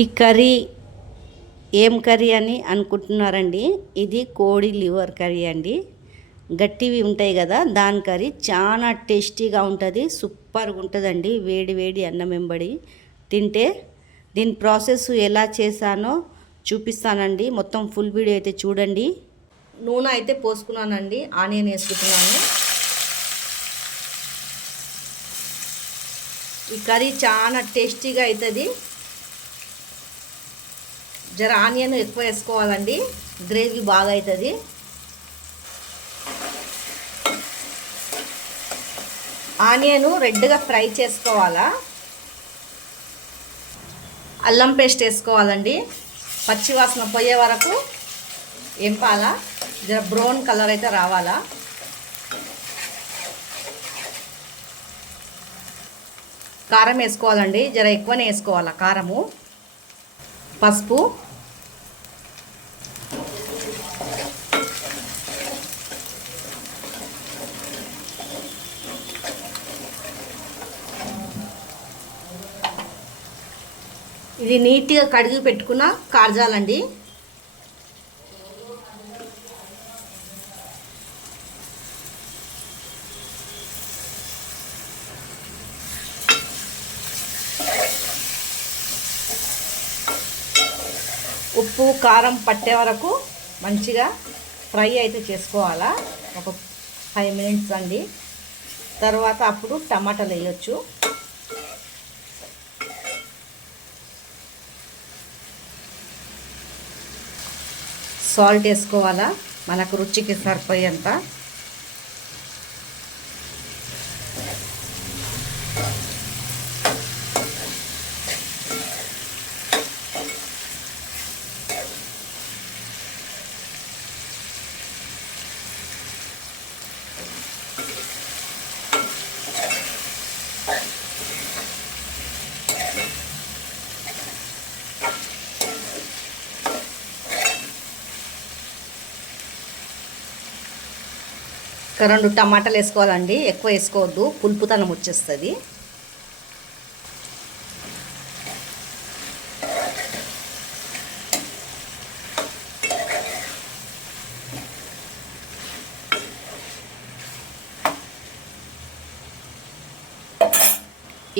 ఈ కర్రీ ఏం కర్రీ అని అనుకుంటున్నారండి. ఇది కోడి లివర్ కర్రీ అండి. గట్టివి ఉంటాయి కదా, దాని కర్రీ చాలా టేస్టీగా ఉంటుంది. సూపర్గా ఉంటుందండి. వేడి వేడి అన్నం వెంబడి తింటే. దీని ప్రాసెస్ ఎలా చేశానో చూపిస్తానండి. మొత్తం ఫుల్ వీడియో అయితే చూడండి. నూనె అయితే పోసుకున్నానండి. ఆనియన్ వేసుకుంటున్నాను. ఈ కర్రీ చాలా టేస్టీగా అవుతుంది. జర ఆనియన్ ఎక్కువ వేసుకోవాలండి, గ్రేవీ బాగా అవుతుంది. ఆనియన్ రెడ్గా ఫ్రై చేసుకోవాలా. అల్లం పేస్ట్ వేసుకోవాలండి. పచ్చివాసన పోయే వరకు ఎంపాలా. జర బ్రౌన్ కలర్ అయితే రావాలా. కారం వేసుకోవాలండి, జర ఎక్కువనే వేసుకోవాలా కారము. పసుపు, ఇది నీట్గా కడిగి పెట్టుకున్న కార్జాలండి. ఉప్పు కారం పట్టే వరకు మంచిగా ఫ్రై అయితే చేసుకోవాలా. ఒక 5 మినిట్స్ అండి. తర్వాత అప్పుడు టమాటాలు వేయొచ్చు. సాల్ట్ వేసుకోవాలా మనకు రుచికి సరిపోయేంత. ఒక 2 టమాటాలు వేసుకోవాలండి, ఎక్కువ వేసుకోవద్దు, పులుపుతనం వచ్చేస్తుంది.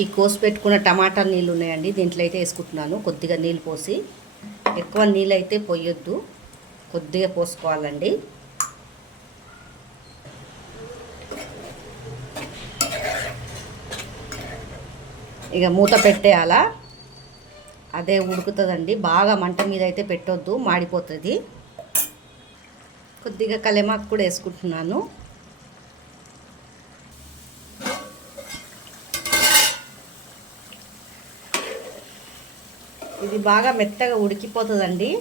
ఈ కోసి పెట్టుకున్న టమాటా నీళ్ళు ఉన్నాయండి, దీంట్లో అయితే వేసుకుంటున్నాను. కొద్దిగా నీళ్ళు పోసి, ఎక్కువ నీళ్ళు అయితే పోయొద్దు, కొద్దిగా పోసుకోవాలండి. ఇక మూత పెట్టేయాలా. అదే ఉడుకుతుందండి. బాగా మంట మీద అయితే పెట్టొద్దు, మాడిపోతుంది. కొద్దిగా కలెమాకు కూడా వేసుకుంటున్నాను. ఇది బాగా మెత్తగా ఉడికిపోతుందండి.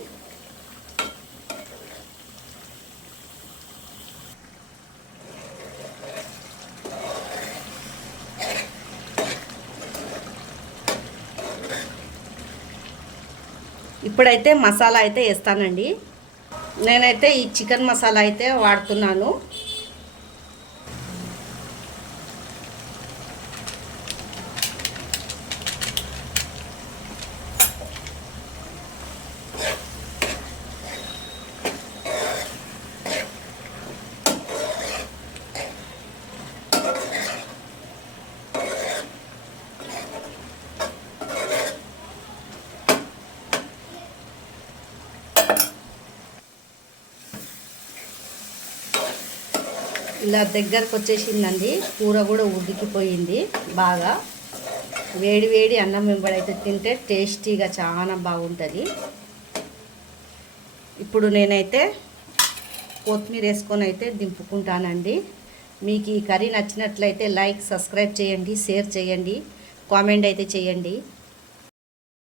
ఇప్పుడైతే మసాలా అయితే వేస్తానండి. నేనైతే ఈ చికెన్ మసాలా అయితే వాడుతున్నాను. ఇలా దగ్గరకు వచ్చేసిందండి. కూర కూడా ఉడికిపోయింది బాగా. వేడి వేడి అన్నం వెంబడైతే తింటే టేస్టీగా చాలా బాగుంటుంది. ఇప్పుడు నేనైతే కొత్తిమీర వేసుకొని అయితే దింపుకుంటానండి. మీకు ఈ కర్రీ నచ్చినట్లయితే లైక్, సబ్స్క్రైబ్ చేయండి, షేర్ చేయండి, కామెంట్ అయితే చేయండి.